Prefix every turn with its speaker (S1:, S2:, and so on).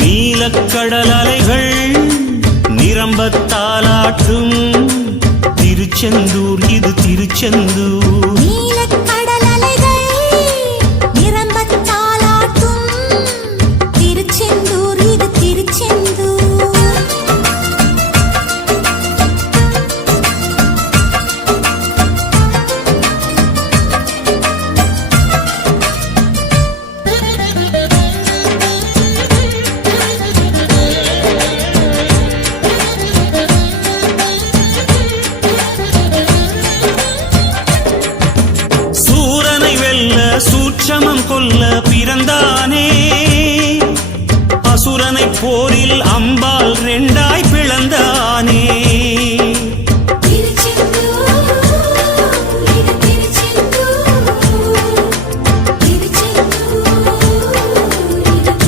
S1: நீலக்கடல் அலைகள் நிரம்பத்தாலாற்றும் திருச்செந்தூர் இது திருச்செந்தூர். அரசனை போரில் அம்பால் ரெண்டாய் பிளந்த